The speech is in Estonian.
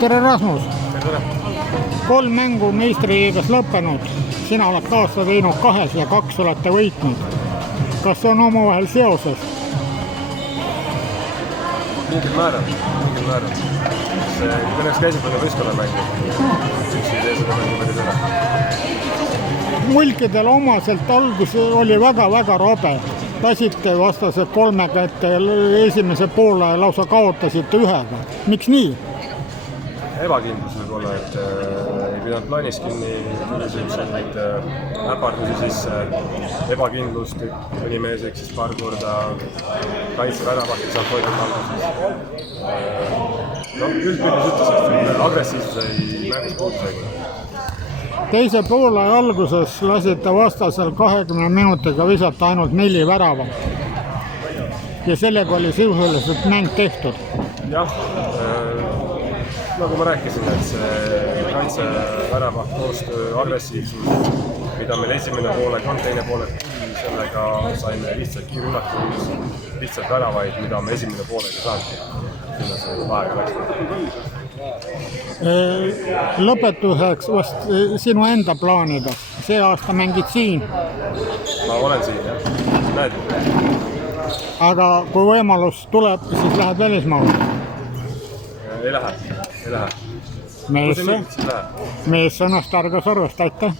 Tere Rasmus! Tere! 3 mängu meistriliigas lõppenud. Sina oled kaasa teinud 2 ja 2 olete võitnud. Kas on omavahel seoses? Mingil määral. Kõneks käisib mõne võistkonna mängu. Üks ei tee seda mängu päris ära. Mulkidel omaselt algus oli väga-väga rabe. Lasite vastased 3 kätte ja esimese poole lausa kaotasite 1. Miks nii? Ebakindlus võib olla, et ei pidanud plaanis kinni, selliseid äpardusi sisse, ebakindlust, mõni mees eksis paar korda, kaitseväravaht ei saanud hoida alguses. Üldpildis ütles, et agressiivsus ei mängus puudusega. Teise poole alguses lasite vastasel 20 minutiga visata ainult 4 väravat. Ja sellega oli sisuliselt mäng tehtud. Jah, nagu ma rääkisin, et see kaitseväravaht, koostöö, agressiivsus, mida meil esimene poole, teine poole tuli, sellega saime lihtsalt kiirrünnakuid, lihtsalt väravaid, mida me esimene poole ei saanud. Sinna see aega läks. Lõpetuseks vast sinu enda plaanida. See aasta mängid siin. Ma olen siin, jah. Näed. Aga kui võimalus tuleb, siis lähed välismaale? Ei lähe. Mees sõnast targa sorvest, aitäh!